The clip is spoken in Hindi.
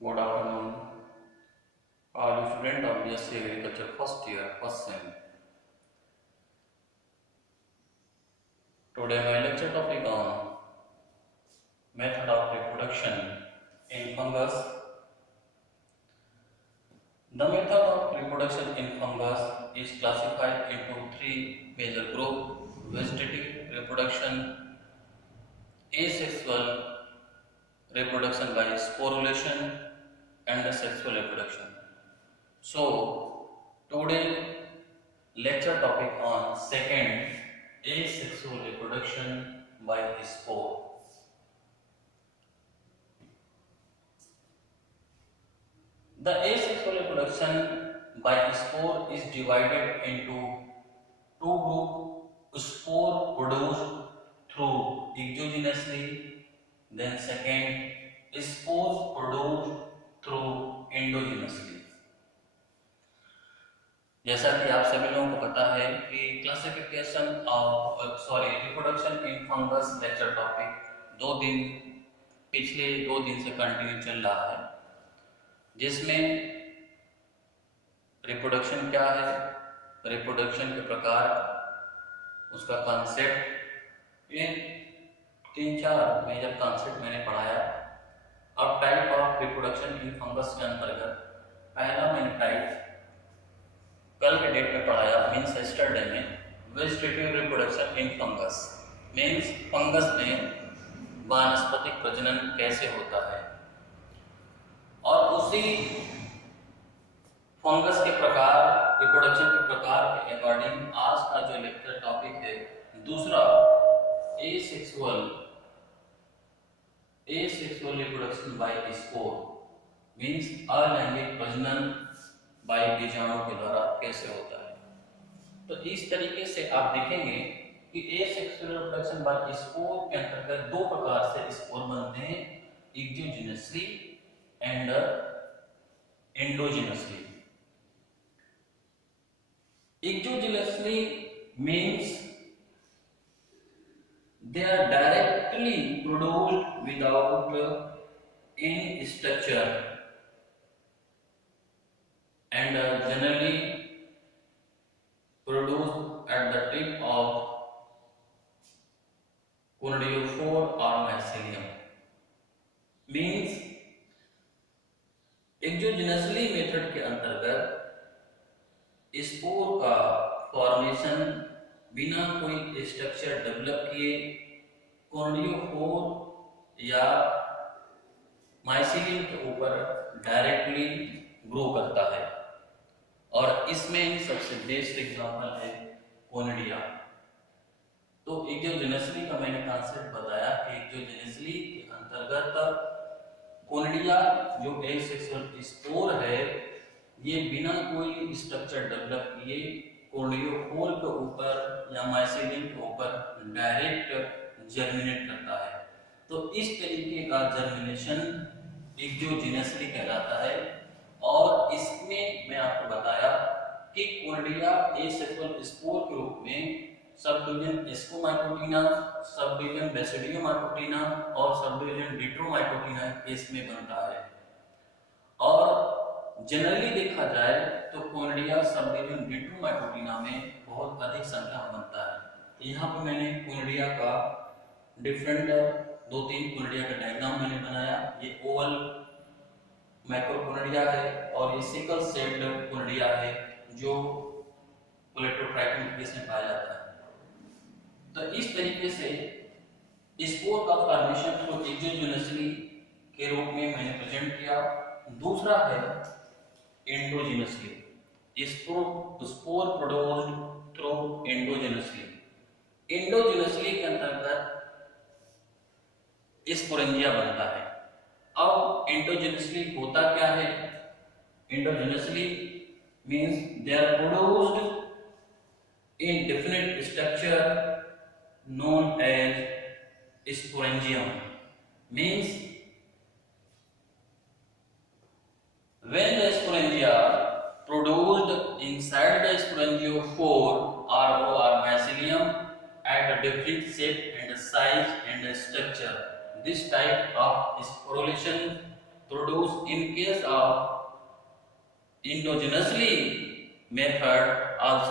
Good afternoon. Are you student of BSc Agriculture first year, first sem? Today my lecture topic on method of reproduction in fungus. The method of reproduction in fungus is classified into three major groups: vegetative reproduction, asexual reproduction by sporulation, and the sexual reproduction. So today lecture topic on second asexual reproduction by spore. The asexual reproduction by spore is divided into two groups: spore produced through exogenously, then second spore produced through endogenously. जैसा कि आप सभी लोगों को पता है कि classification of reproduction in fungus lecture topic पिछले 2 दिन से कंटिन्यू चल रहा है, जिसमें रिप्रोडक्शन क्या है, रिप्रोडक्शन के प्रकार, उसका कॉन्सेप्ट, ये 3-4 मेजर कॉन्सेप्ट मैंने पढ़ाया। अब type of reproduction in fungus के अंतर्गत पहला मैंने टाइप कल के डेट में पढ़ाया, मीन्स यस्टरडे में, vegetative reproduction in fungus, means fungus में वानस्पतिक प्रजनन कैसे होता है। और उसी फंगस के प्रकार, रिप्रोडक्शन के प्रकार के अकॉर्डिंग आज का जो लेक्चर टॉपिक है दूसरा asexual reproduction by spore, means अलैंगिक प्रजनन बाय बीजाणु के द्वारा कैसे होता है। तो इस तरीके से आप देखेंगे कि एसेक्सुअल रिप्रोडक्शन बाय स्पोर के अंतर्गत दो प्रकार से स्पोर बनते हैं, एक्सोजेनसली and endogenously. एक्सोजेनसली means they are directly produced without any structure and generally produced at the tip of conidiophore or mycelium. Means एक्सोजेनसली method के अंतर्गत स्पोर का फॉर्मेशन बिना कोई स्ट्रक्चर डेवलप किए कॉनिडियोफोर या माइसीलियम के ऊपर डायरेक्टली ग्रो करता है। और इसमें सबसे बेस्ट एग्जांपल है कोनिडिया। तो एक्सोजेनसली का मैंने कॉन्सेप्ट बताया कि एक्सोजेनसली के अंतर्गत कोनिडिया जो एसेक्सुअल स्पोर है, ये बिना कोई स्ट्रक्चर डेवलप किए कॉनिडियोफोर के ऊपर या माइसीलियम के ऊपर डायरेक्ट जर्मिनेट करता है। तो इस तरीके का जर्मिनेशन एक्सोजेनसली कहलाता है। और इसमें मैं आपको बताया कि कोनिडिया एसेक्सुअल स्पोर के रूप में सब डिवीजन स्कोमाइकोटिना, सब डिवीजन बेसिडियोमाइकोटिना और सब डिवीजन डिट्रोमाइकोटिना केस में बनता है। और जनरली देखा जाए तो कोनिडिया सब डिवीजन डिट्रोमाइकोटिना में बहुत अधिक संख्या में बनता है। यहाँ पे मैंने कोनिडिया का डिफरेंट 2-3 कोनिडिया का डायग्राम मैंने बनाया। ये ओवल माइक्रोकोनिडिया है और ये सिकल शेप्ड कोनिडिया है जो प्लेटोट्राइकम केस में पाया जाता है। तो इस तरीके से स्पोर का फॉर्मेशन थ्रू एक्सोजेनसली के रूप में मैंने प्रेजेंट किया। दूसरा है endogenously, spore produced through endogenously. Endogenously के अंतर्गत स्पोरेंजिया बनता है। अब एंडोजेनसली होता क्या है? Endogenously means they are produced in definite structure known as sporangium. Means when the sporangia produced inside the sporangiophore or mycelium at a different shape and size and structure, this type of sporulation produced in case of endogenously method also